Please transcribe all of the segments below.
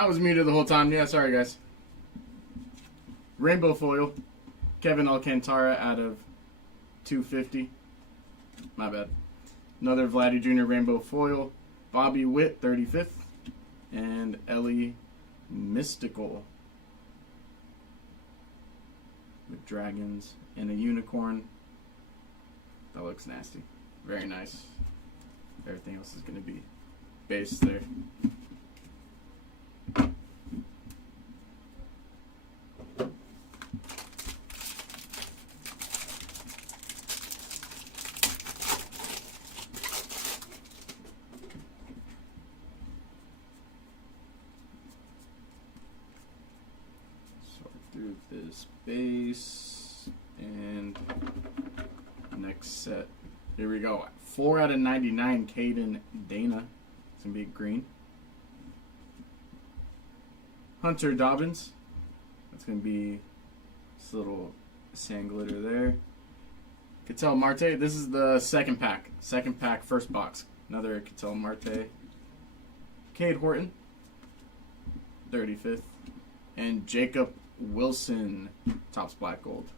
I was muted the whole time. Yeah, sorry guys. Rainbow foil. Kevin Alcantara out of 250. My bad. Another Vladdy Jr. Rainbow foil. Bobby Witt, 35th. And Ellie Mystical. With dragons and a unicorn. That looks nasty. Very nice. Everything else is going to be base there. Through this base and next set. Here we go. 4 out of 99 Caden Dana. It's gonna be green. Hunter Dobbins. That's gonna be this little sand glitter there. Ketel Marte. This is the second pack. Second pack, first box. Another Ketel Marte. Cade Horton. 35th. And Jacob Wilson, Topps Black Gold.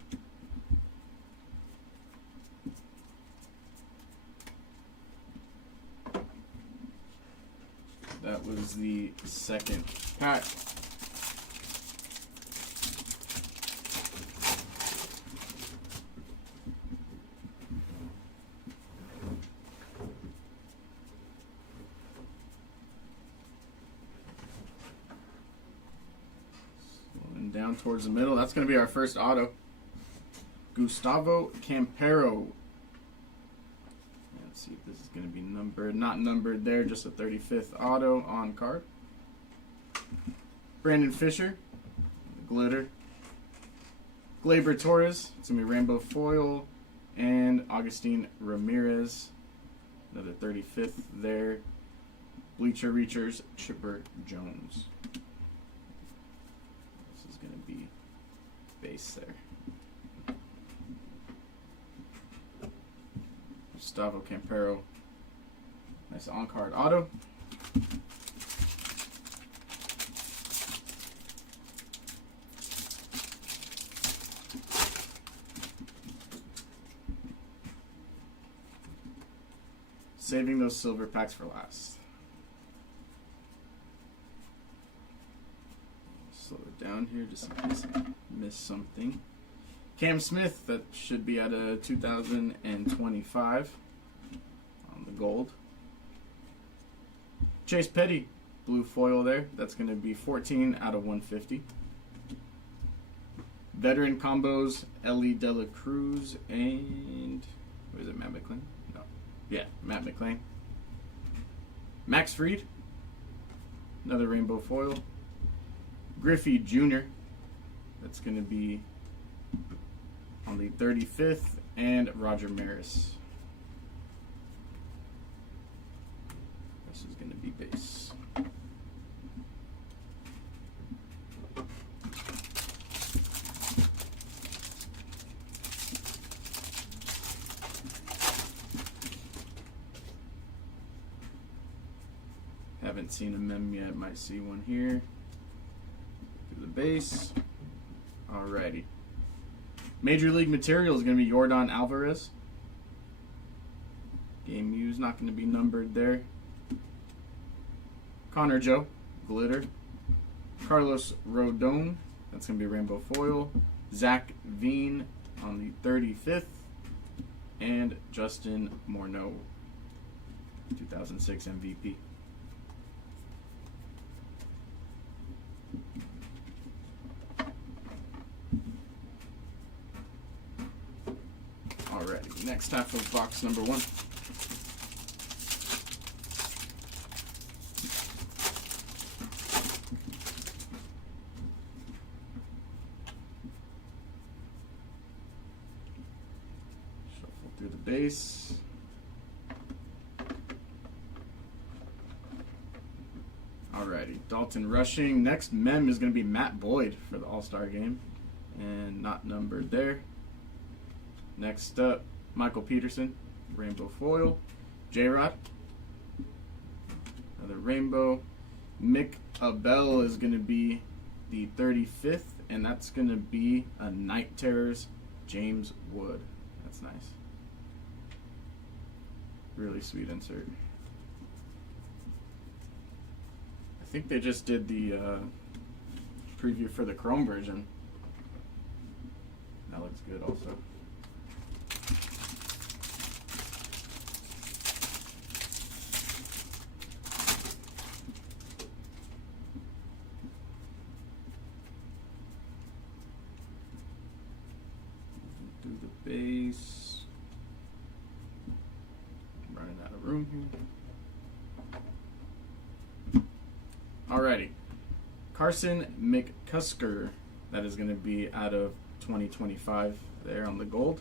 That was the second pack. Down towards the middle. That's going to be our first auto. Gustavo Campero. Let's see if this is going to be numbered. Not numbered there, just a 35th auto on card. Brandon Fisher. Glitter. Gleyber Torres. It's going to be rainbow foil. And Augustine Ramirez. Another 35th there. Bleacher Reachers. Chipper Jones. Going to be base there. Gustavo Campero. Nice on-card auto. Saving those silver packs for last. Slow it down here just in case I miss something. Cam Smith, that should be at a 2025 on the gold. Chase Petty, blue foil there. That's going to be 14 out of 150. Veteran combos, Ellie De La Cruz and, what is it, Matt McClain? No. Yeah, Matt McClain. Max Fried, another rainbow foil. Griffey Jr. That's going to be on the 35th. And Roger Maris. This is going to be base. Haven't seen a mem yet. Might see one here. The base. Alrighty. Major League Material is going to be Yordan Alvarez. Game used, not going to be numbered there. Connor Joe, glitter. Carlos Rodon, that's going to be rainbow foil. Zach Veen on the 35th. And Justin Morneau, 2006 MVP. Alrighty, next half of box number 1. Shuffle through the base. Alrighty, Dalton Rushing. Next mem is going to be Matt Boyd for the All-Star game. And not numbered there. Next up, Michael Peterson, rainbow foil. J-Rod, another rainbow. Mick Abel is going to be the 35th, and that's going to be a Night Terrors James Wood. That's nice. Really sweet insert. I think they just did the preview for the Chrome version. That looks good also. Do the base. I'm running out of room here. Alrighty. Carson McCusker. That is going to be out of 2025 there on the gold.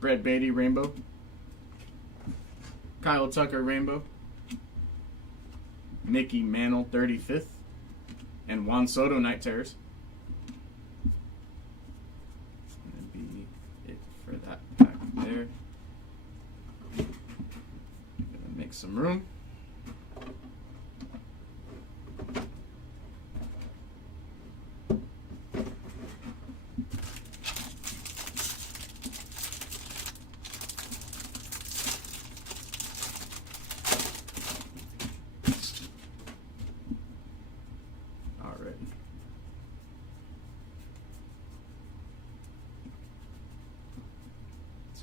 Brett Beatty rainbow. Kyle Tucker rainbow. Mickey Mantle 35th. And Juan Soto Night Terrors. That's going to be it for that pack there. Gonna make some room.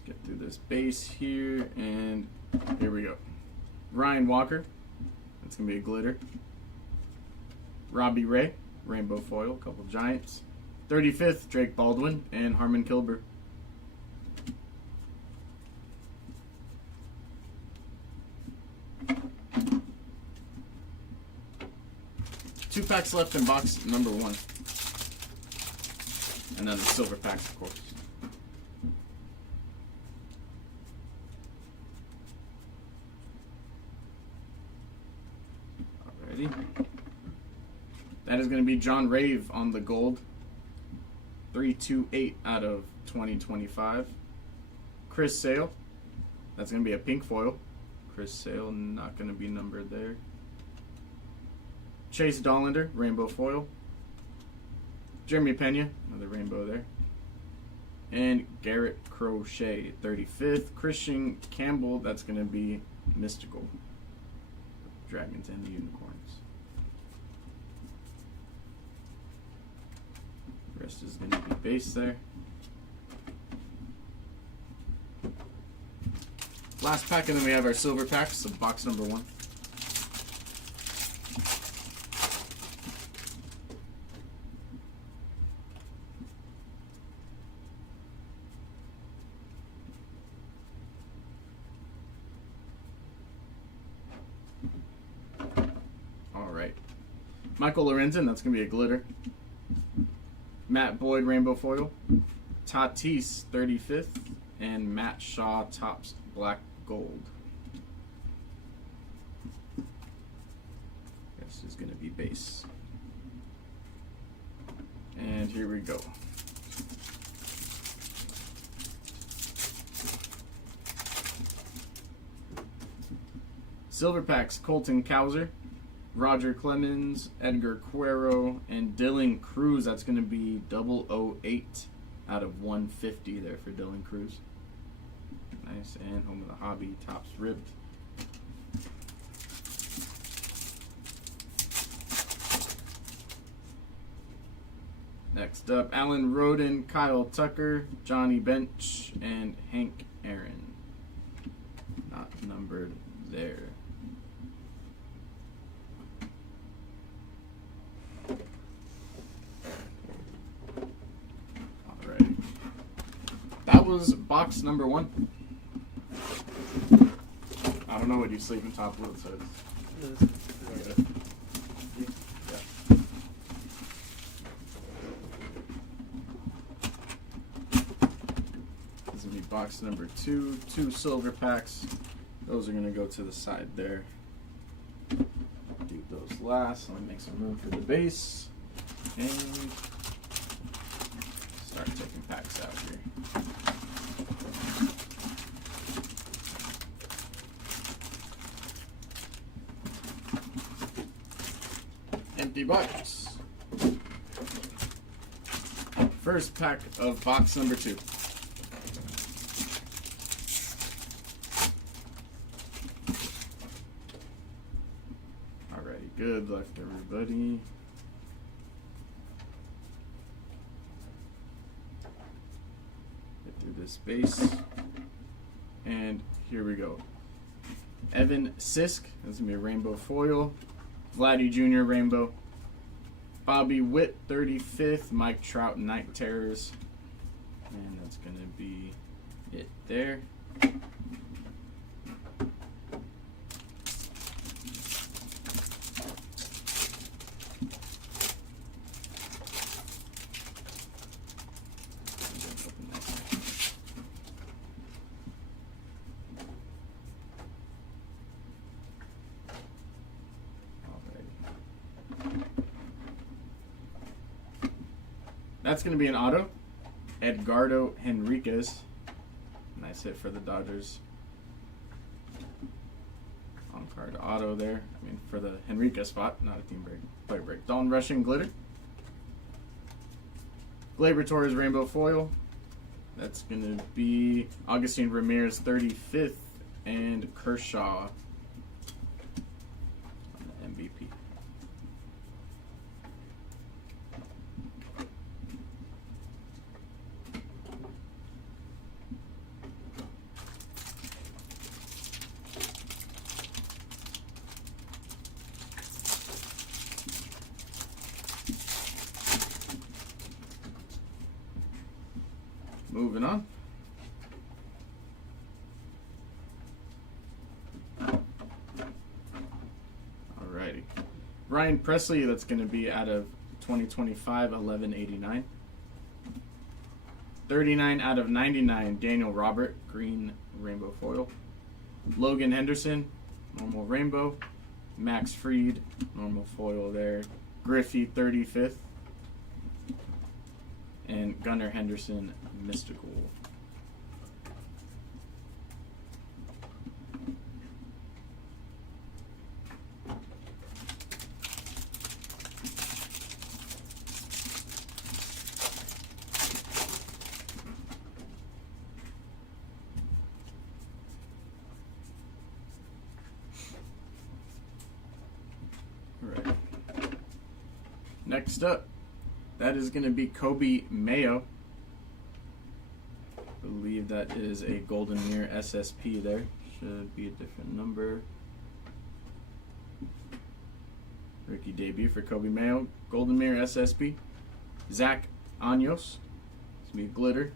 Get through this base here, and here we go. Ryan Walker, that's going to be a glitter. Robbie Ray, rainbow foil, couple Giants. 35th, Drake Baldwin, and Harmon Kilber. Two packs left in box number 1. And then the silver packs, of course. That is going to be John Rave on the gold. 328 out of 2025. Chris Sale. That's going to be a pink foil. Chris Sale not going to be numbered there. Chase Dollander, rainbow foil. Jeremy Pena, another rainbow there. And Garrett Crochet, 35th. Christian Campbell, that's going to be mystical. Dragons and the Unicorns. The rest is going to be base there. Last pack, and then we have our silver packs, so box number 1. Michael Lorenzen, that's going to be a glitter. Matt Boyd, rainbow foil. Tatis, 35th. And Matt Shaw, tops black gold. This is going to be base. And here we go. Silver packs, Colton Cowser. Roger Clemens, Edgar Cuero, and Dylan Cruz. That's going to be 008 out of 150 there for Dylan Cruz. Nice, and home of the hobby, tops ribbed. Next up, Alan Roden, Kyle Tucker, Johnny Bench, and Hank Aaron. Not numbered there. That was box number 1. I don't know what your sleeping top load says. This will be box number 2. 2 silver packs. Those are going to go to the side there. Do those last. Let me make some room for the base. And start taking packs out here. empty box. First pack of box number 2. Alrighty, good luck everybody. Get through this base. And here we go. Evan Sisk, that's going to be a rainbow foil. Vladdy Jr. rainbow. Bobby Witt, 35th. Mike Trout, Night Terrors. And that's going to be it there. That's going to be an auto. Edgardo Henriquez. Nice hit for the Dodgers. On card auto there. I mean, for the Henriquez spot, not a team break. Player break. Dawn Rushing Glitter. Gleyber Torres Rainbow Foil. That's going to be Augustine Ramirez 35th and Kershaw on the MVP. Moving on. Alrighty. Ryan Presley, that's going to be out of 2025, 1189. 39 out of 99, Daniel Robert, green rainbow foil. Logan Henderson, normal rainbow. Max Fried, normal foil there. Griffey, 35th. And Gunnar Henderson, mystical. All right. Next up, that is going to be Kobe Mayo. I believe that is a Golden Mirror SSP there. Should be a different number. Rookie debut for Kobe Mayo. Golden Mirror SSP. Zach Años. It's going to be a glitter.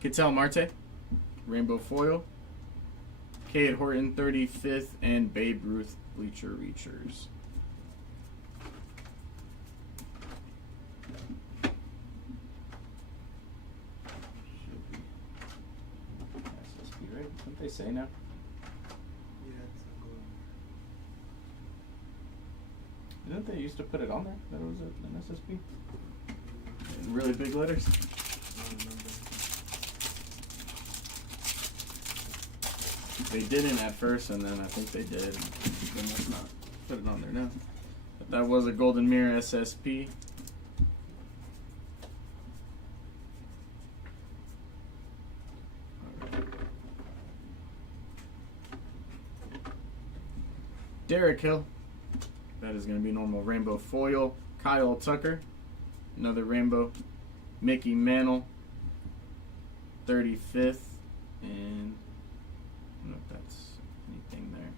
Ketel Marte. Rainbow foil. Cade Horton 35th and Babe Ruth Bleacher Reachers. What they say now? Yeah, it's a gold. Didn't they used to put it on there? That it was an SSP? In really big letters? I don't remember. They didn't at first, and then I think they did. They must not put it on there now. But that was a Golden Mirror SSP. Derek Hill, that is going to be normal rainbow foil. Kyle Tucker, another rainbow. Mickey Mantle, 35th, and I don't know if that's anything there.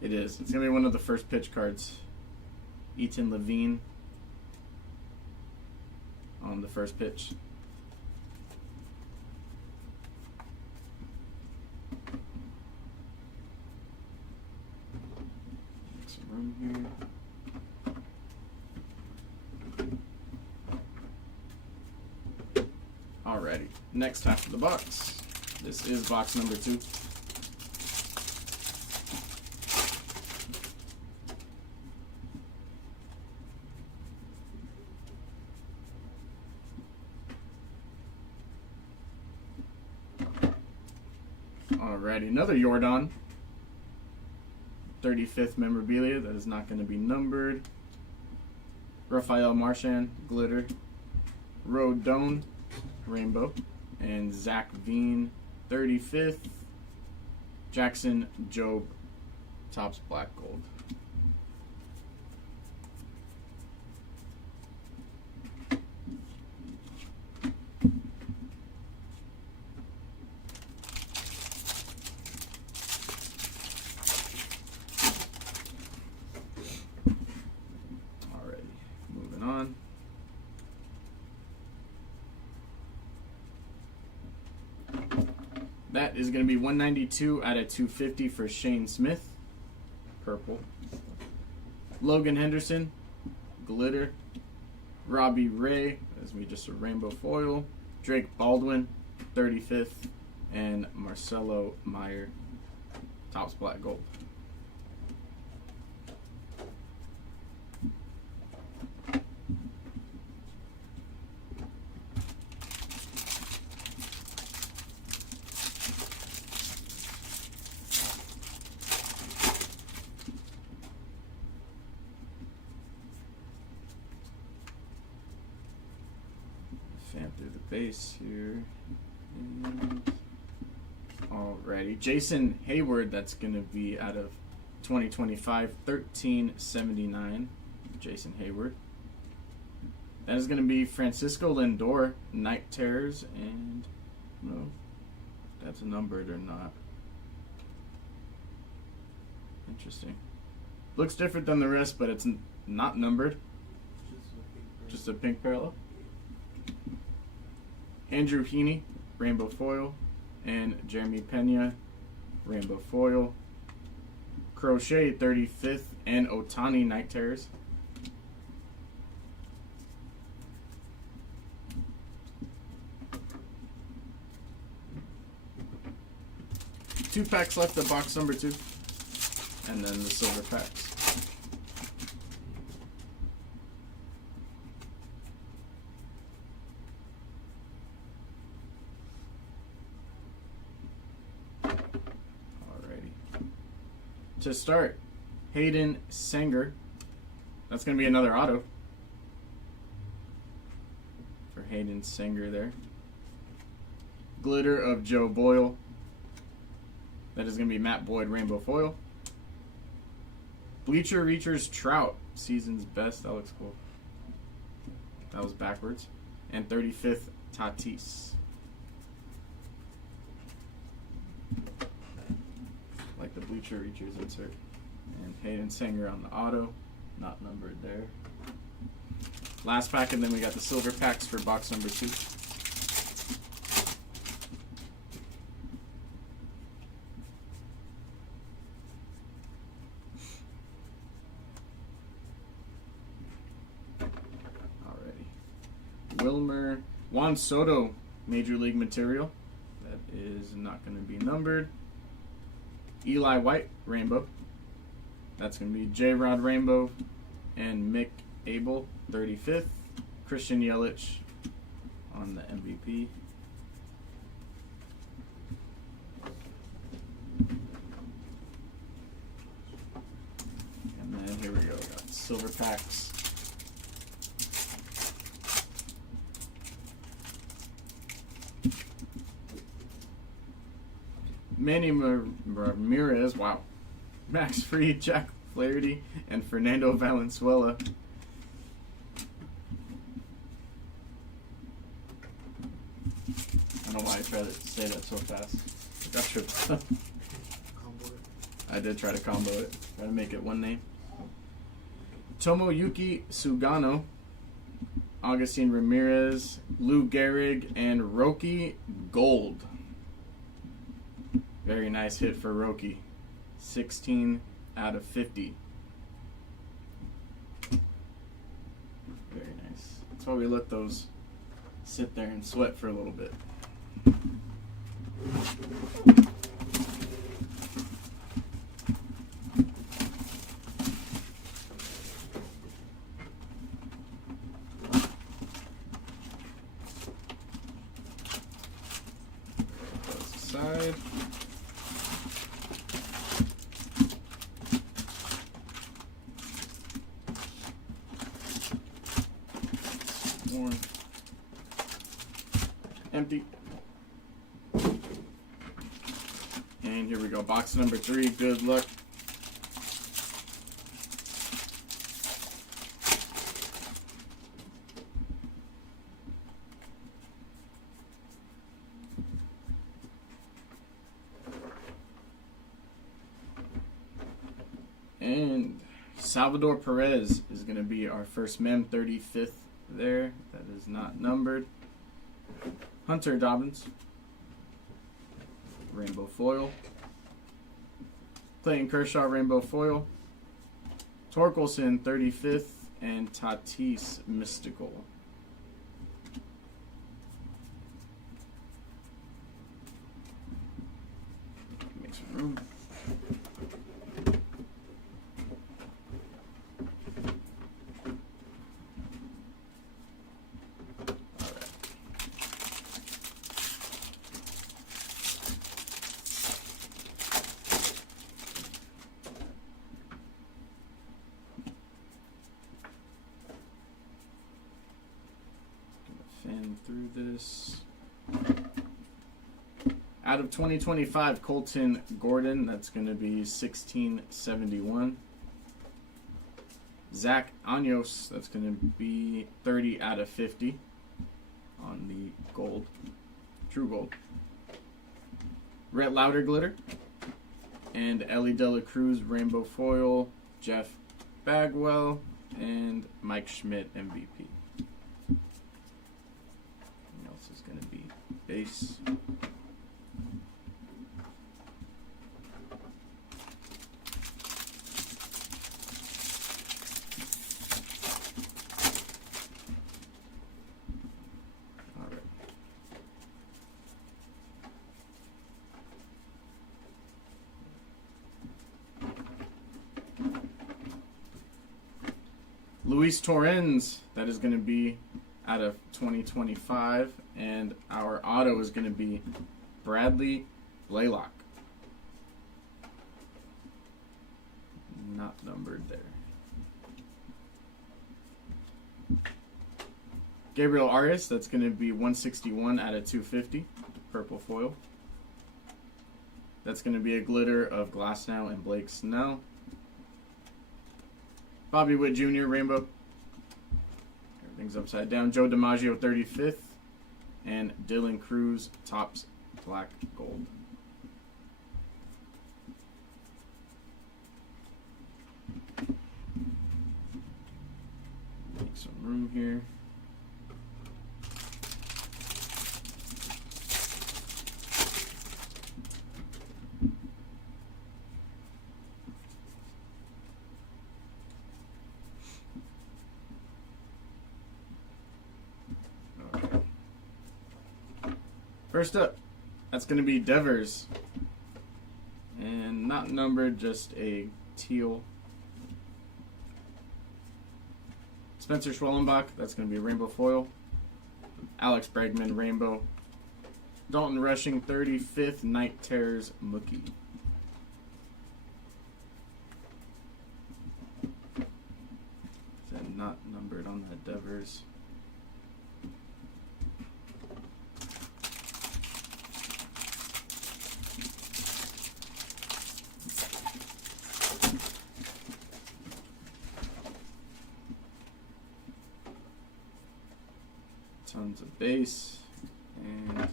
It is. It's going to be one of the first pitch cards. Eaton Levine on the first pitch. Here. Alrighty, next half of the box. This is box number 2. Alrighty, another Jordan. 35th memorabilia. That is not going to be numbered. Rafael Marchand, glitter. Rodon, rainbow. And Zach Veen, 35th. Jackson Jobe, tops black gold. On. That is going to be 192 out of 250 for Shane Smith. Purple. Logan Henderson. Glitter. Robbie Ray. That's me just a rainbow foil. Drake Baldwin. 35th. And Marcelo Meyer. Tops black gold. Fan through the base here. And alrighty. Jason Hayward, that's going to be out of 2025, 1379. Jason Hayward. That is going to be Francisco Lindor, Night Terrors, and I don't know if that's numbered or not. Interesting. Looks different than the rest, but it's not numbered. Just a pink parallel. Andrew Heaney, rainbow foil, and Jeremy Pena, rainbow foil. Crochet, 35th, and Otani, Night Terrors. Two packs left of box number 2, and then the silver packs. To start, Hayden Sanger. That's going to be another auto for Hayden Sanger there. Glitter of Joe Boyle. That is going to be Matt Boyd, rainbow foil. Bleacher Reachers Trout, season's best. That looks cool. That was backwards. And 35th, Tatis. Like the Bleacher Reachers insert. And Hayden Sanger on the auto. Not numbered there. Last pack, and then we got the silver packs for box number 2. Alrighty. Wilmer Juan Soto, Major League material. That is not going to be numbered. Eli White, rainbow. That's going to be J-Rod rainbow. And Mick Abel, 35th. Christian Yelich on the MVP. And then here we go. We got silver packs. Manny Ramirez, wow. Max Fried, Jack Flaherty, and Fernando Valenzuela. I don't know why I tried to say that so fast. I got tripped up. Combo it. I did try to combo it. Try to make it one name. Tomoyuki Sugano, Augustine Ramirez, Lou Gehrig, and Roki Gold. Very nice hit for Roki. 16 out of 50. Very nice. That's why we let those sit there and sweat for a little bit. Put those aside. empty. And here we go. Box number 3. Good luck. And Salvador Perez is going to be our first mem, 35th there. That is not numbered. Hunter Dobbins, rainbow foil. Clayton Kershaw, rainbow foil. Torkelson, 35th, and Tatis, mystical. Make some room. Fan through this. Out of 2025, Colton Gordon, that's going to be 1671. Zach Anyos, that's going to be 30 out of 50 on the gold, true gold. Rhett Lauder glitter. And Ellie De La Cruz, rainbow foil. Jeff Bagwell, and Mike Schmidt, MVP. Is going to be base. All right. Luis Torrens, that is going to be out of 2025, and our auto is going to be Bradley Blaylock. Not numbered there. Gabriel Arias, that's going to be 161 out of 250, purple foil. That's going to be a glitter of Glasnow and Blake Snell. Bobby Witt Jr., rainbow. Everything's upside down. Joe DiMaggio, 35th. And Dylan Cruz, tops black gold. Make some room here. First up, that's going to be Devers. And not numbered, just a teal. Spencer Schwellenbach, that's going to be a rainbow foil. Alex Bregman, rainbow. Dalton Rushing, 35th, Night Terrors, Mookie. Is that not numbered on that Devers? Tons of base. And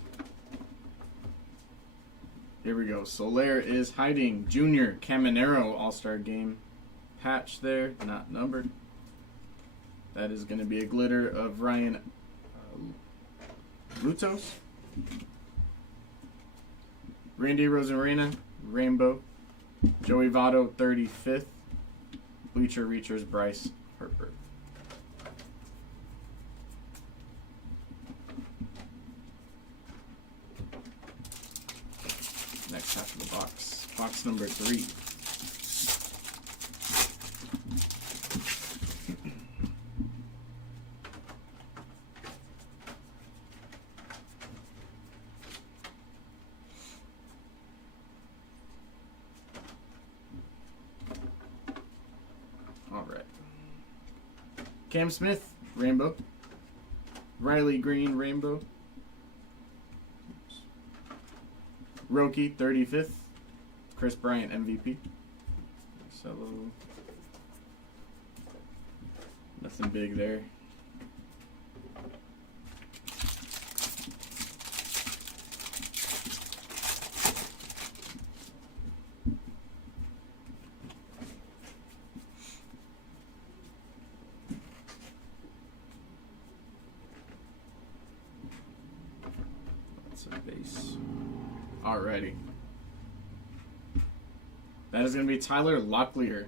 here we go. Soler is hiding. Junior Caminero All-Star Game patch there, not numbered. That is going to be a glitter of Ryan Lutos. Randy Rosarena, rainbow. Joey Votto, 35th. Bleacher Reachers, Bryce Harper. Next half of the box. Box number 3. All right. Cam Smith, rainbow. Riley Green, rainbow. Roki, 35th. Chris Bryant, MVP. Marcelo. Nothing big there. That's a base. Alrighty. That is going to be Tyler Locklear.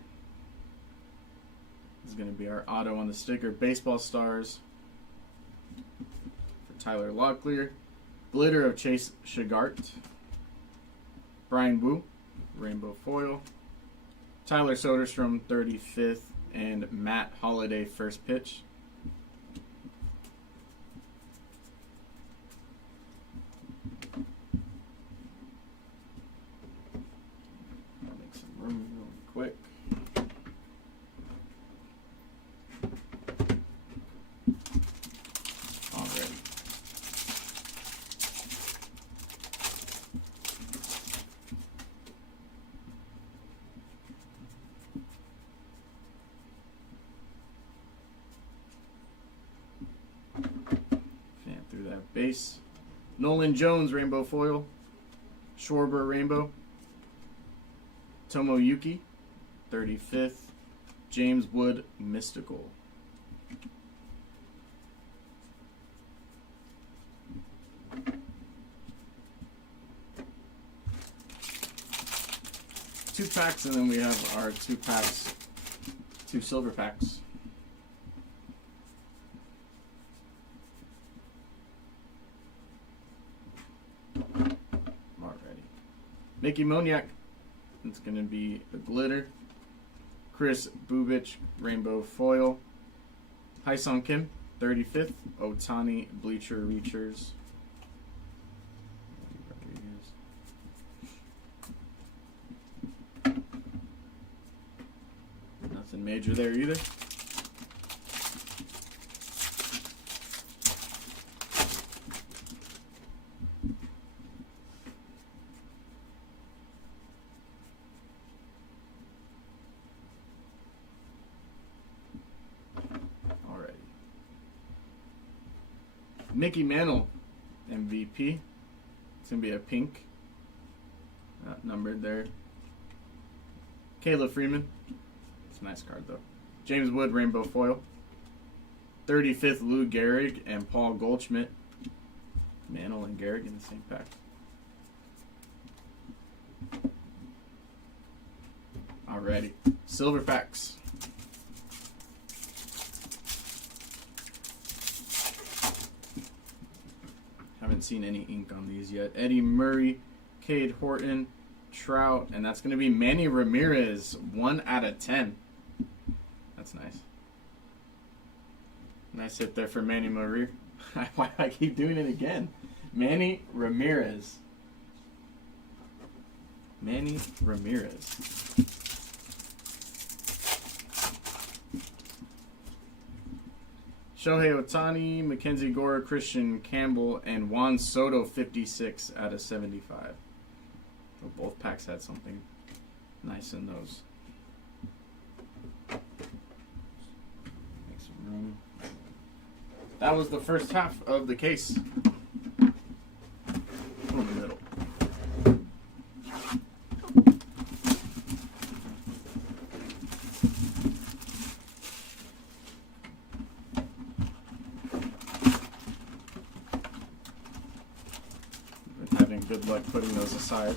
This is going to be our auto on the sticker. Baseball Stars for Tyler Locklear. Glitter of Chase Shigart. Brian Wu, Rainbow Foil. Tyler Soderstrom, 35th. And Matt Holliday, first pitch. Quick. Alright. Fan through that base. Nolan Jones, Rainbow Foil. Schwarber, Rainbow. Tomoyuki, 35th. James Wood, Mystical. Two packs, and then we have our two packs, two silver packs. Alrighty. Mickey Moniak. It's going to be a glitter. Chris Bubich, Rainbow Foil. Hyesung Kim, 35th. Otani, Bleacher Reachers. Nothing major there either. Mickey Mantle, MVP. It's going to be a pink. Not numbered there. Caleb Freeman. It's a nice card, though. James Wood, Rainbow Foil. 35th, Lou Gehrig and Paul Goldschmidt. Mantle and Gehrig in the same pack. Alrighty. Silver packs. Haven't seen any ink on these yet. Eddie Murray, Cade Horton, Trout, and that's going to be Manny Ramirez, 1 out of 10. That's nice. Nice hit there for Manny Murray. Why I keep doing it again? Manny Ramirez. Manny Ramirez. Shohei Ohtani, Mackenzie Gore, Christian Campbell, and Juan Soto, 56 out of 75. So both packs had something nice in those. Make some room. That was the first half of the case. In the middle. Good luck putting those aside.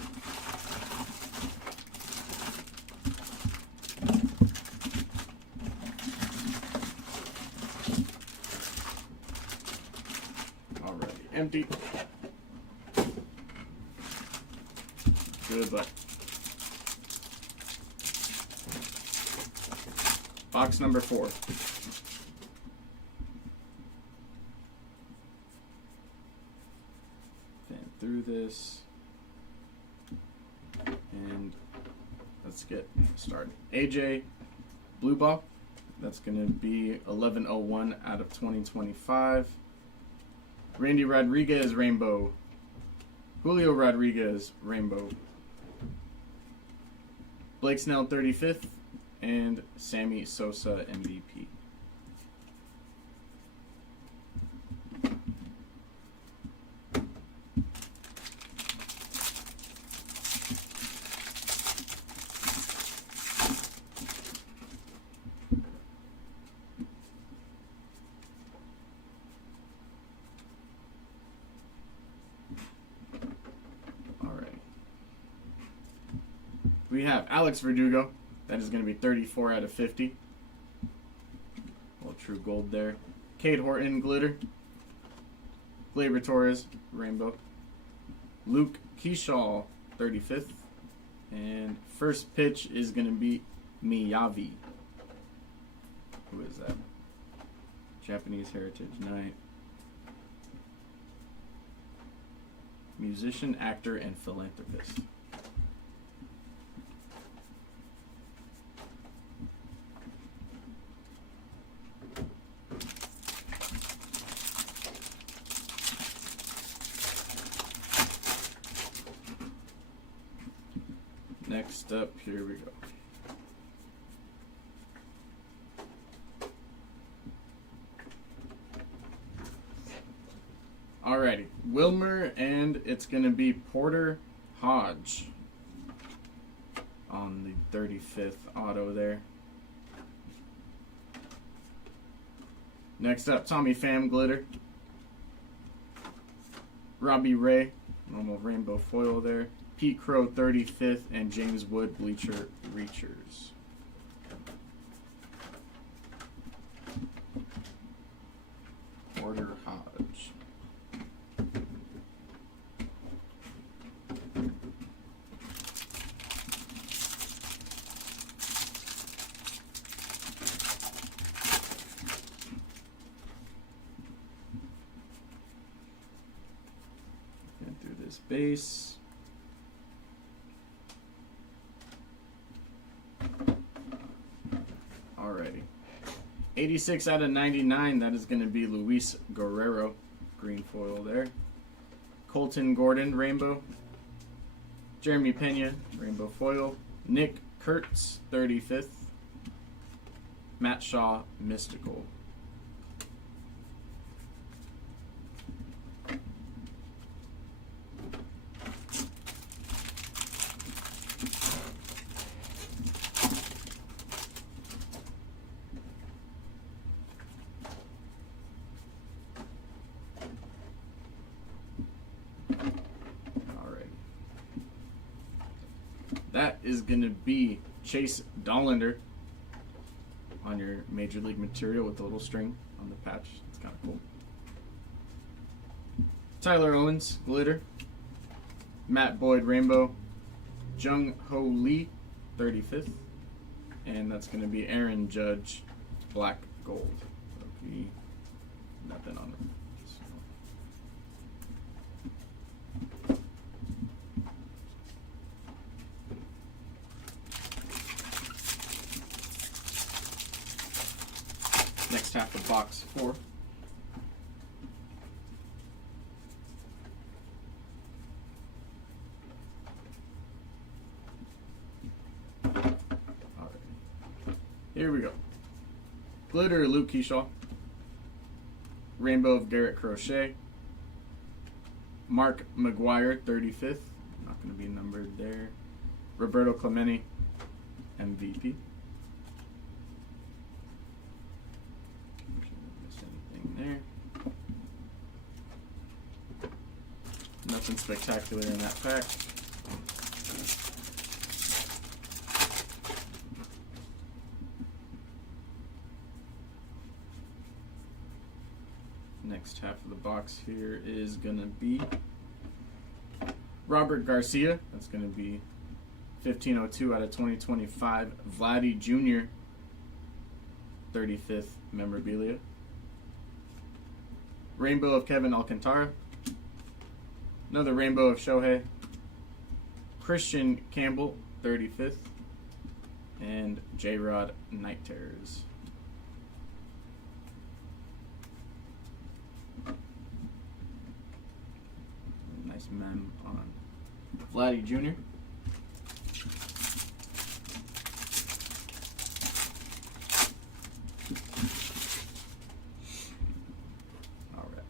Alrighty, empty. Good luck. Box number 4. Through this, and let's get started. AJ Blue Ball, that's going to be 1101 out of 2025. Randy Rodriguez Rainbow, Julio Rodriguez, rainbow. Blake Snell, 35th. And Sammy Sosa, MVP. We have Alex Verdugo. That is going to be 34 out of 50. All true gold there. Cade Horton, glitter. Gleyber Torres, rainbow. Luke Keyshaw, 35th. And first pitch is going to be Miyavi. Who is that? Japanese Heritage Night. Musician, actor, and philanthropist. Next up, here we go. Alrighty, Wilmer, and it's going to be Porter Hodge on the 35th auto there. Next up, Tommy Pham glitter. Robbie Ray, normal rainbow foil there. Pete Crow, 35th, and James Wood, Bleacher Reachers. Porter Hodge. Get through this base. Alrighty. 86 out of 99. That is going to be Luis Guerrero. Green foil there. Colton Gordon, rainbow. Jeremy Pena, rainbow foil. Nick Kurtz, 35th. Matt Shaw, mystical. That is going to be Chase Dollander on your Major League material with the little string on the patch. It's kind of cool. Tyler Owens, glitter. Matt Boyd, rainbow. Jung Ho Lee, 35th. And that's going to be Aaron Judge, black gold. Okay. Nothing on it. Next half of box 4. Alright. Here we go. Glitter Luke Keyshaw. Rainbow of Garrett Crochet. Mark McGuire, 35th. Not going to be numbered there. Roberto Clemente, MVP. There. Nothing spectacular in that pack. Next half of the box here is gonna be Robert Garcia. That's gonna be 1502 out of 2025. Vladdy Jr. 35th memorabilia. Rainbow of Kevin Alcantara. Another rainbow of Shohei. Christian Campbell, 35th. And J-Rod Night Terrors. Nice on Vladdy Jr. All right.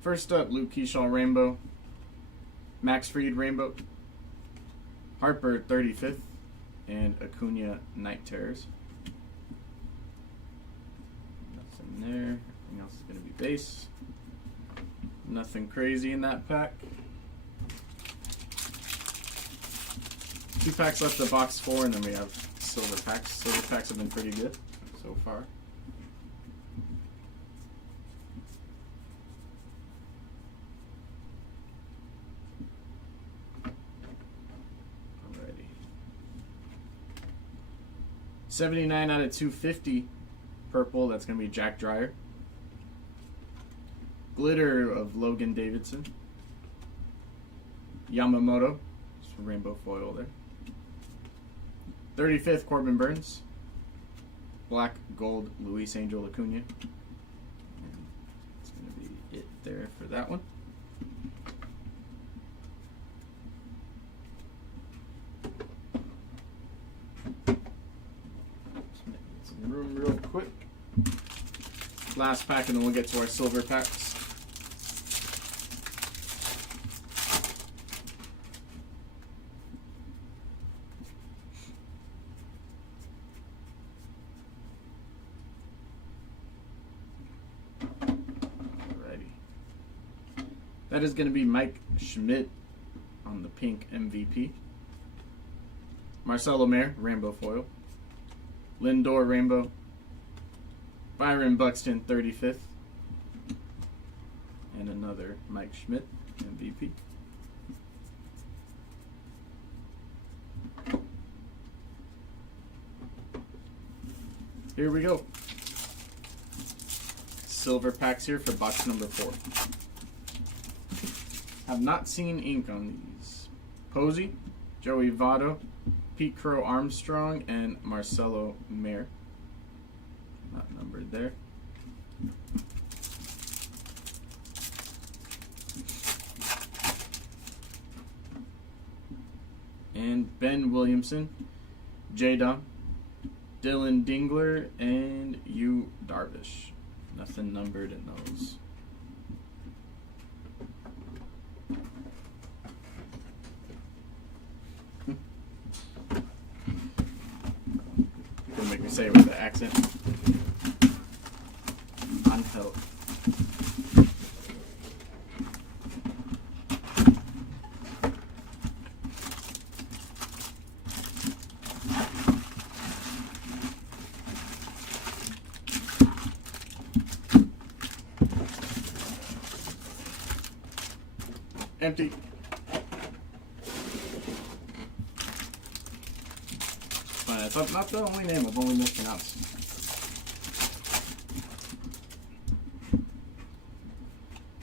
First up, Luke Keyshaw Rainbow, Max Fried Rainbow, Harper 35th, and Acuna Night Terrors. Nothing there. Everything else is going to be base. Nothing crazy in that pack. 2 packs left of box 4, and then we have silver packs. Silver packs have been pretty good so far. Alrighty. 79 out of 250 purple. That's going to be Jack Dreyer. Glitter of Logan Davidson. Yamamoto. Just a rainbow foil there. 35th, Corbin Burns. Black Gold, Luis Angel Acuna. And that's going to be it there for that one. Just make some room real quick. Last pack, and then we'll get to our silver packs. That is going to be Mike Schmidt on the pink MVP. Marcelo Mayer, rainbow foil. Lindor, rainbow. Byron Buxton, 35th. And another Mike Schmidt, MVP. Here we go. Silver packs here for box number 4. Have not seen ink on these. Posey, Joey Votto, Pete Crow Armstrong, and Marcelo Mayer. Not numbered there. And Ben Williamson, J-Dom, Dylan Dingler, and Yu Darvish. Nothing numbered in those. Gonna make me say it with the accent. Unheld. Empty. That's not the only name I've only mispronounced.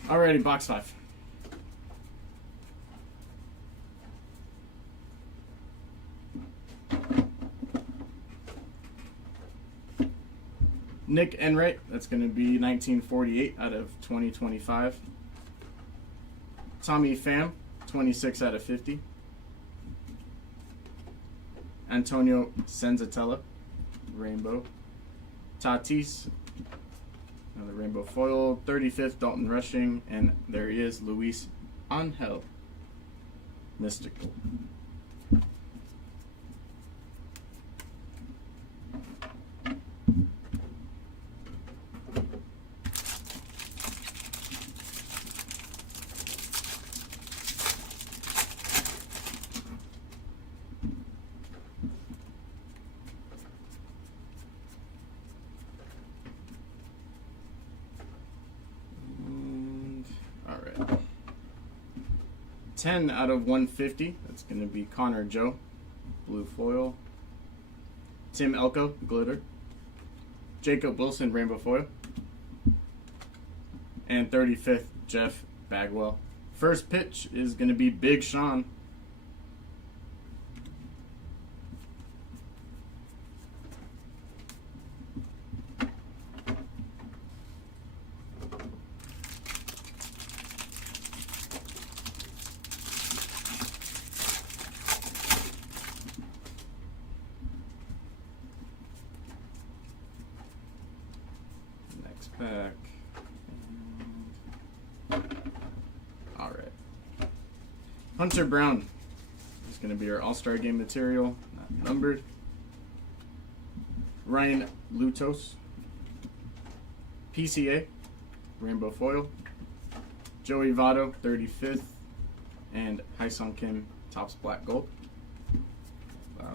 Alrighty, box 5. Nick Enright, that's going to be 1948 out of 2025. Tommy Pham, 26 out of 50. Antonio Senzatella, rainbow. Tatis, another rainbow foil. 35th, Dalton Rushing. And there he is, Luis Angel Mystical. All right. 10 out of 150. That's going to be Connor Joe, blue foil. Tim Elko, glitter. Jacob Wilson, rainbow foil. And 35th, Jeff Bagwell. First pitch is going to be Big Sean. pack. All right. Hunter Brown is going to be our All-Star Game material, not numbered. Ryan Lutos, PCA, rainbow foil. Joey Votto, 35th, and Haesung Kim, Topps Black Gold. Flower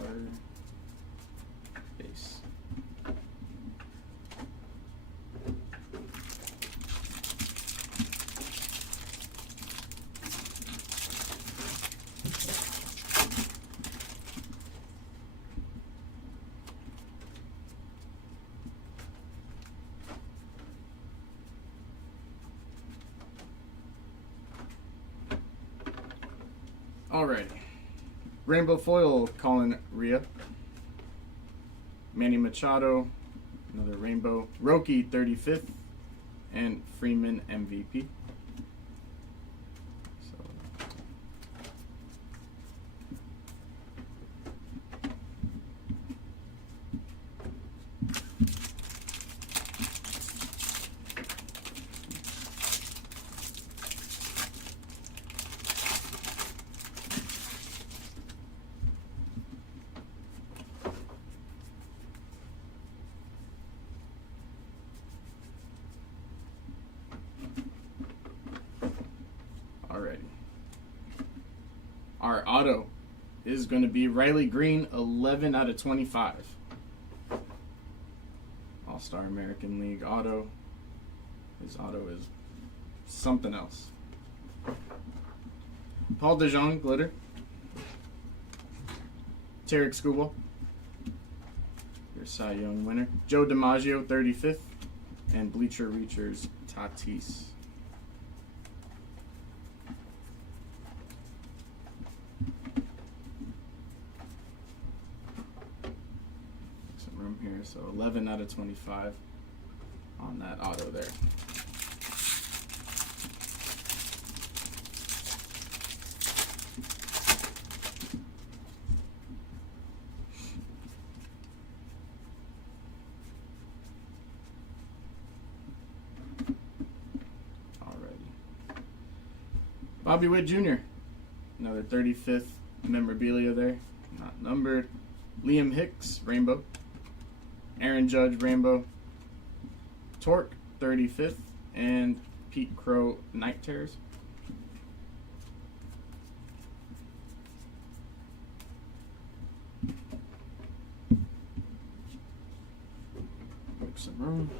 base. Alrighty. Rainbow foil, Colin Ria. Manny Machado, another rainbow. Roki, 35th, and Freeman, MVP. So, alrighty. Our auto is going to be Riley Green, 11 out of 25. All-Star American League auto. His auto is something else. Paul DeJong, glitter. Tarek Skubal, your Cy Young winner. Joe DiMaggio, 35th, and Bleacher Reachers, Tatis. Some room here, so 11 out of 25 on that auto there. Bobby Witt Jr., another 35th memorabilia there, not numbered. Liam Hicks, rainbow. Aaron Judge, rainbow. Torque, 35th, and Pete Crow, Night Terrors. Make some room.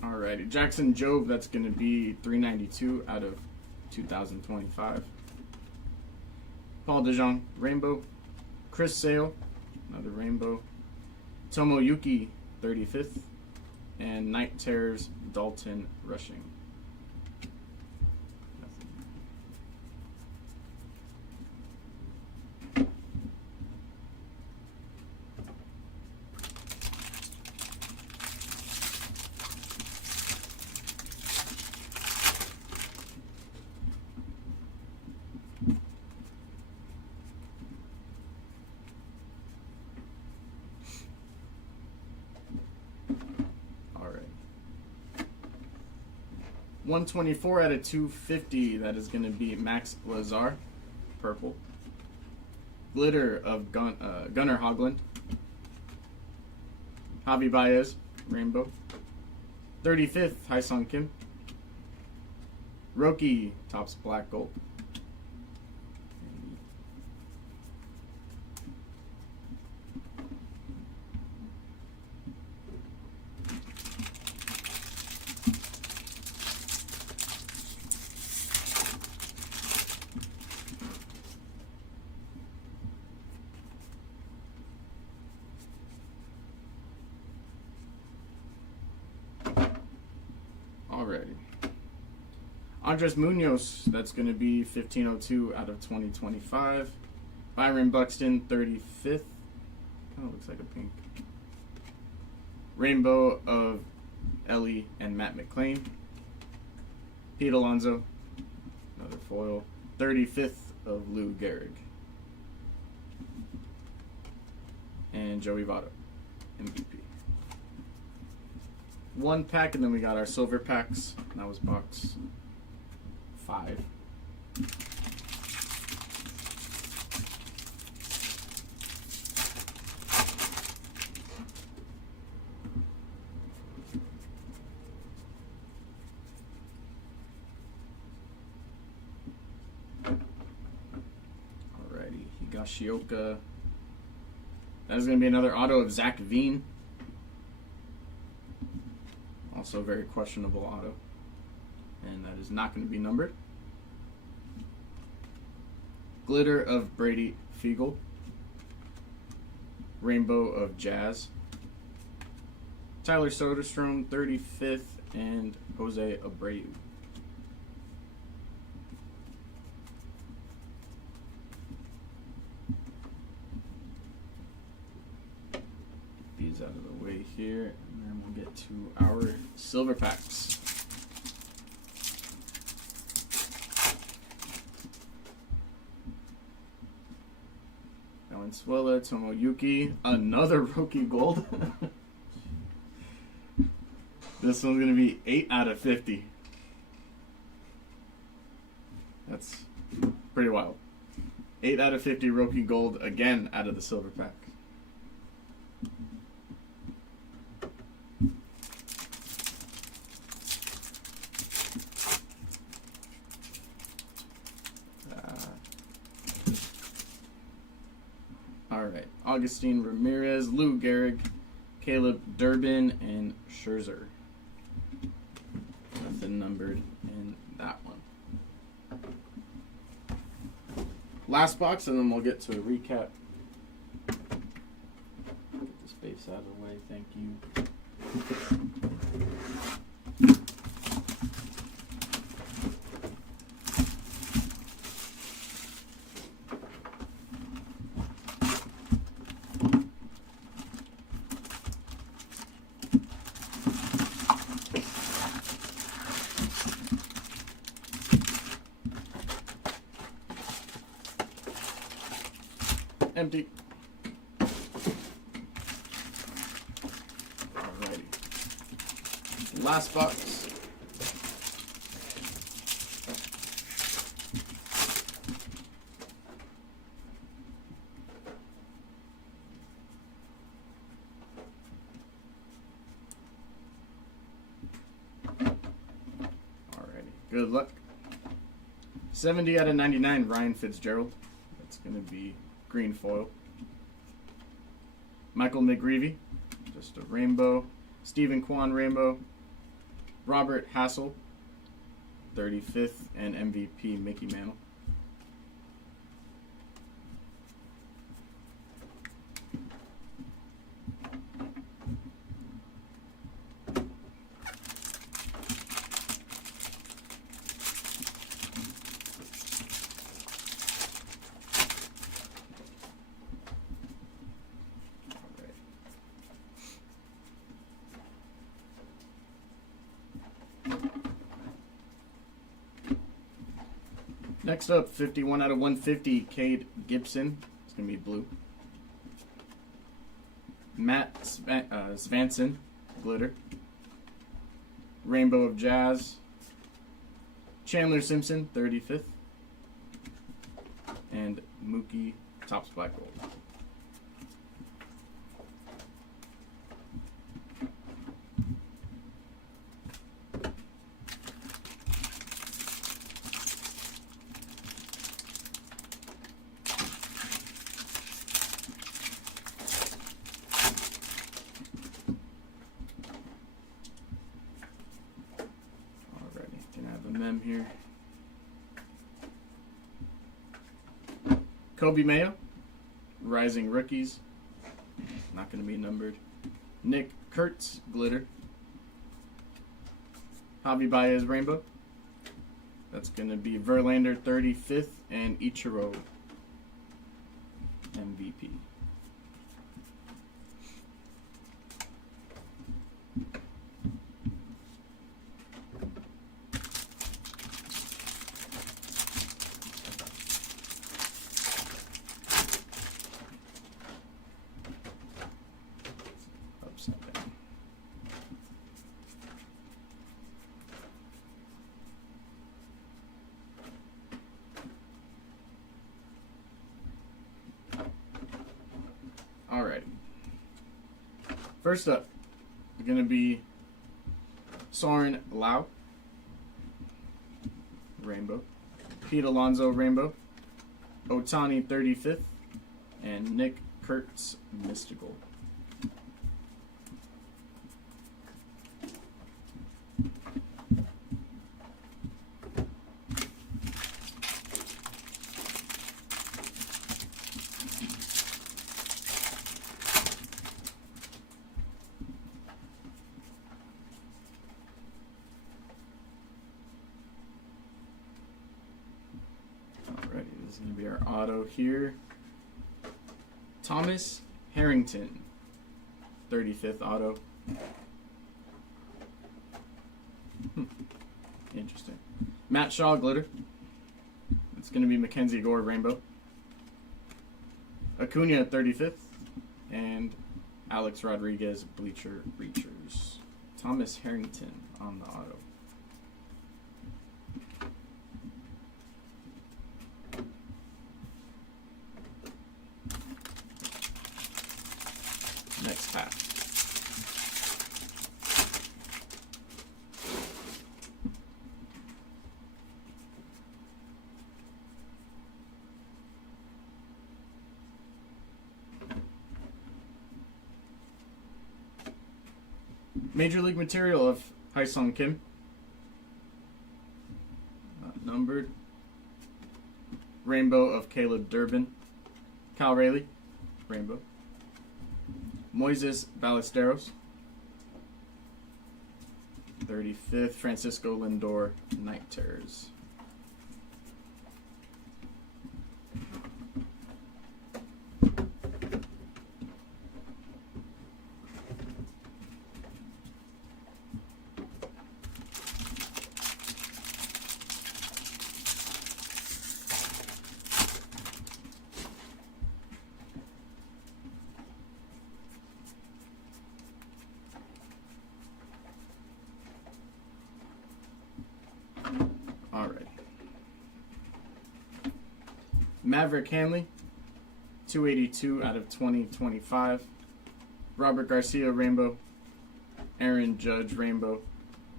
Alrighty, Jackson Jobe, that's going to be 392 out of 2025. Paul DeJong, rainbow. Chris Sale, another rainbow. Tomoyuki, 35th. And Night Terrors, Dalton Rushing. Alright. 124 out of 250. That is going to be Max Lazar, purple. Glitter of Gunnar Hoglund. Javi Baez, rainbow. 35th, Haesung Kim. Roki, Topps Black Gold. Alrighty. Andres Munoz, that's going to be 1502 out of 2025. Byron Buxton, 35th. Kind of looks like a pink. Rainbow of Ellie and Matt McClain. Pete Alonso, another foil. 35th of Lou Gehrig. And Joey Votto, MVP. One pack, and then we got our silver packs. That was box 5. Alrighty, Higashioka. That is going to be another auto of Zach Veen. Also a very questionable auto. And that is not going to be numbered. Glitter of Brady Fiegel. Rainbow of Jazz. Tyler Soderstrom, 35th, and Jose Abreu. These out of the way here, and then we'll get to our silver packs. Valenzuela, Tomoyuki, another rookie gold. This one's going to be 8 out of 50. That's pretty wild. 8 out of 50 rookie gold again out of the silver pack. Alright, Augustine Ramirez, Lou Gehrig, Caleb Durbin, and Scherzer. Nothing numbered in that one. Last box, and then we'll get to a recap. Get the space out of the way, thank you. Empty. Alrighty. Last box. Alrighty. Good luck. 70 out of 99, Ryan Fitzgerald. That's going to be green foil. Michael McGreevy, just a rainbow. Stephen Kwan rainbow. Robert Hassel, 35th, and MVP Mickey Mantle. Next up, 51 out of 150, Cade Gibson. It's going to be blue. Matt Svanson, glitter. Rainbow of Jazz. Chandler Simpson, 35th. And Mookie Topps Black Gold. Them here. Kobe Mayo, Rising Rookies, not going to be numbered. Nick Kurtz, glitter. Javi Baez rainbow. That's going to be Verlander 35th and Ichiro MVP. Upside down. Alrighty. First up, it's going to be Soren Lau, Rainbow. Pete Alonso, Rainbow. Otani, 35th. And Nick Kurtz, Mystical. Alrighty, this is going to be our auto here. Thomas Harrington, 35th auto. Interesting. Matt Shaw, glitter. It's going to be Mackenzie Gore, Rainbow. Acuna, 35th. And Alex Rodriguez, Bleacher Reachers. Thomas Harrington on the auto. Next pack. Major League Material of Hyesung Kim. Numbered. Rainbow of Caleb Durbin. Cal Rayleigh, Rainbow. Moises Ballesteros, 35th. Francisco Lindor, Night Terrors. Alright. Maverick Hanley, 282 out of 2025. Robert Garcia, Rainbow. Aaron Judge, Rainbow.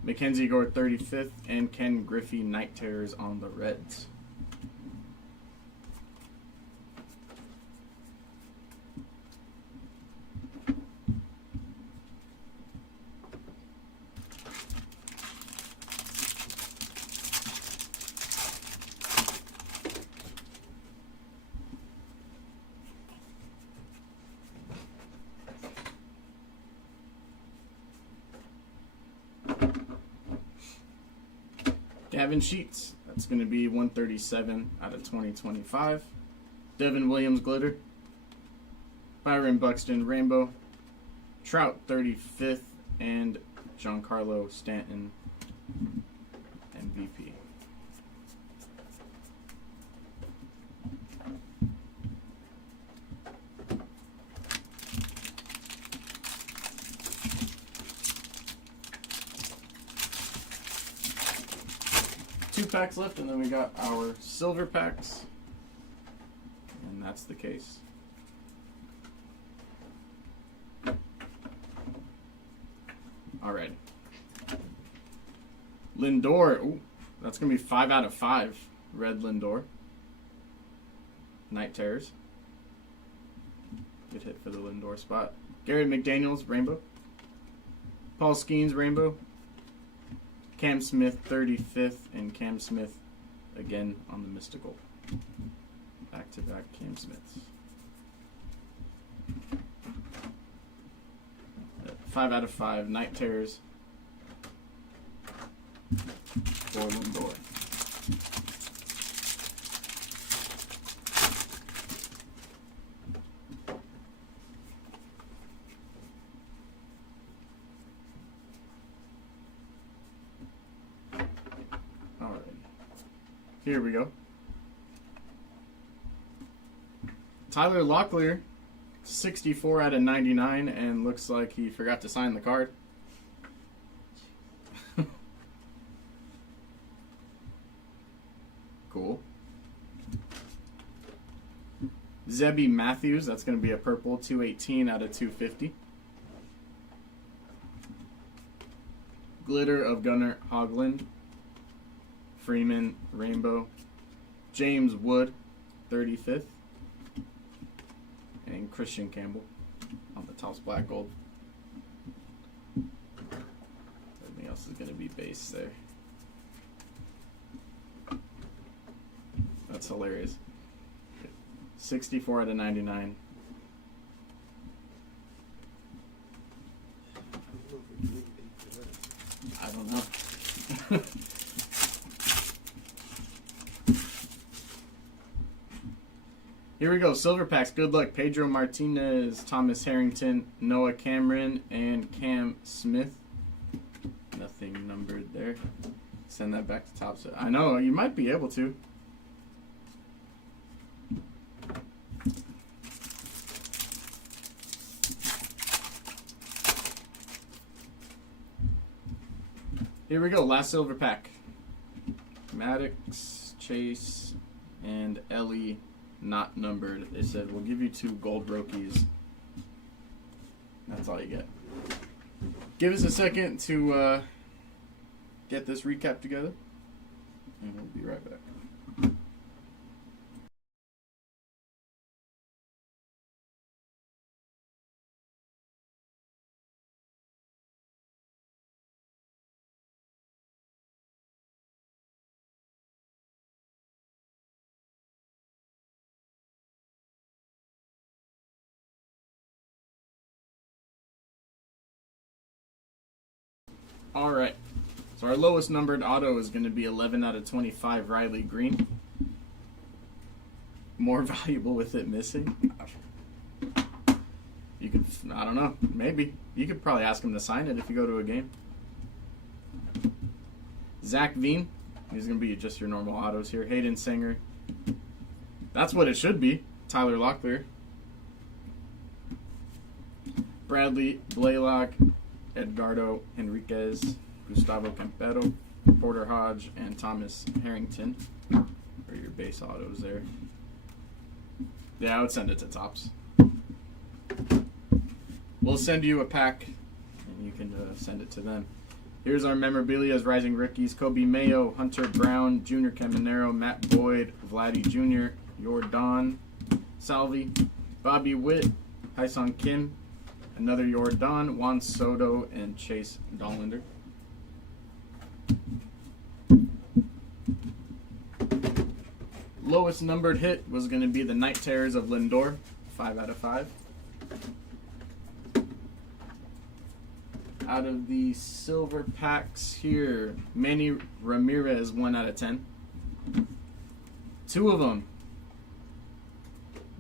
Mackenzie Gore, 35th. And Ken Griffey, Night Terrors on the Reds. Gavin Sheets, that's going to be 137 out of 2025. Devin Williams, glitter. Byron Buxton, Rainbow. Trout, 35th. And Giancarlo Stanton, MVP. Two packs left, and then we got our silver packs, and that's the case. All right, Lindor. Ooh, that's gonna be 5 out of 5. Red Lindor. Night Terrors. Good hit for the Lindor spot. Gary McDaniels, Rainbow. Paul Skeens, Rainbow. Cam Smith, 35th, and Cam Smith again on the Mystical. Back-to-back Cam Smiths. 5 out of 5. Night Terrors for Lindor. Here we go. Tyler Locklear, 64 out of 99, and looks like he forgot to sign the card. Cool. Zebby Matthews, that's going to be a purple, 218 out of 250. Glitter of Gunnar Hoagland. Freeman, Rainbow. James Wood, 35th. And Christian Campbell on the Topps Black Gold. Everything else is going to be base there. That's hilarious. 64 out of 99. I don't know. Here we go. Silver packs. Good luck. Pedro Martinez, Thomas Harrington, Noah Cameron, and Cam Smith. Nothing numbered there. Send that back to Topps. I know. You might be able to. Here we go, last silver pack. Maddox, Chase, and Ellie, not numbered. They said, we'll give you 2 gold Rokies. That's all you get. Give us a second to get this recap together, and we'll be right back. All right. So our lowest numbered auto is going to be 11 out of 25, Riley Green. More valuable with it missing. You could, I don't know, maybe. You could probably ask him to sign it if you go to a game. Zach Veen. He's going to be just your normal autos here. Hayden Sanger. That's what it should be. Tyler Locklear. Bradley Blaylock. Edgardo Henriquez, Gustavo Campero, Porter Hodge, and Thomas Harrington are your base autos there. Yeah, I would send it to Topps. We'll send you a pack, and you can send it to them. Here's our memorabilia as Rising Rookies. Kobe Mayo, Hunter Brown, Junior Caminero, Matt Boyd, Vladdy Jr., Jordan Salvi, Bobby Witt, Hyson Kim, another Jordan, Juan Soto, and Chase Dollander. Lowest numbered hit was going to be the Night Terrors of Lindor, 5 out of 5. Out of the silver packs here, Manny Ramirez, 1 out of 10. 2 of them,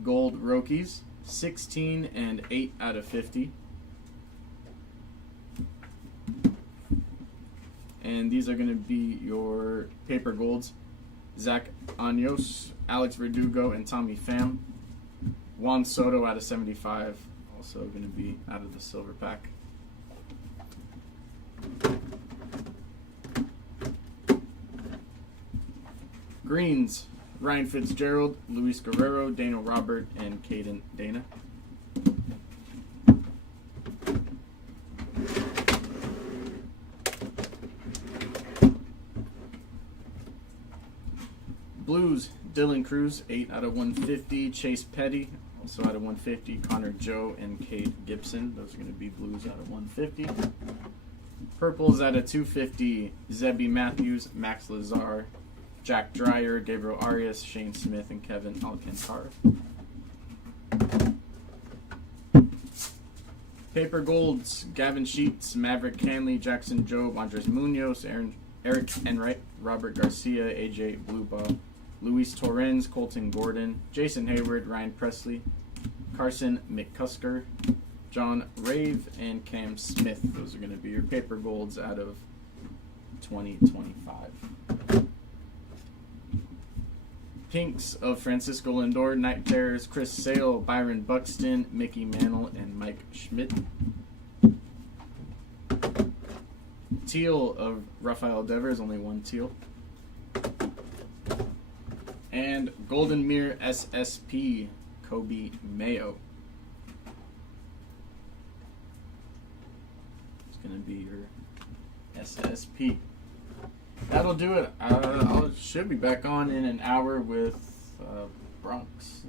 gold Rokies. 16 and 8 out of 50. And these are going to be your paper golds. Zach Años, Alex Verdugo, and Tommy Pham. Juan Soto out of 75. Also going to be out of the silver pack. Greens. Ryan Fitzgerald, Luis Guerrero, Daniel Robert, and Caden Dana. Blues, Dylan Cruz, 8 out of 150. Chase Petty, also out of 150. Connor Joe and Cade Gibson. Those are going to be blues out of 150. Purples out of 250. Zebby Matthews, Max Lazar, Jack Dreyer, Gabriel Arias, Shane Smith, and Kevin Alcantara. Paper Golds, Gavin Sheets, Maverick Canley, Jackson Jobe, Andres Munoz, Eric Enright, Robert Garcia, AJ Bluebaugh, Luis Torrens, Colton Gordon, Jason Hayward, Ryan Presley, Carson McCusker, John Rave, and Cam Smith. Those are going to be your paper golds out of 2025. Pinks of Francisco Lindor, Night Terrors, Chris Sale, Byron Buxton, Mickey Mantle, and Mike Schmidt. Teal of Rafael Devers, only one teal. And Golden Mirror SSP, Kobe Mayo. It's going to be your SSP. That'll do it. I should be back on in an hour with Bronx.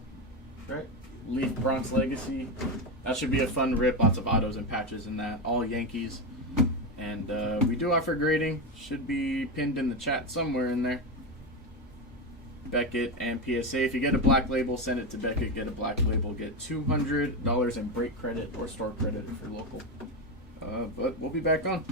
Right? Leaf Bronx Legacy. That should be a fun rip. Lots of autos and patches in that. All Yankees. And we do offer grading. Should be pinned in the chat somewhere in there. Beckett and PSA. If you get a black label, send it to Beckett. Get a black label. Get $200 in break credit or store credit if you're local. But we'll be back on.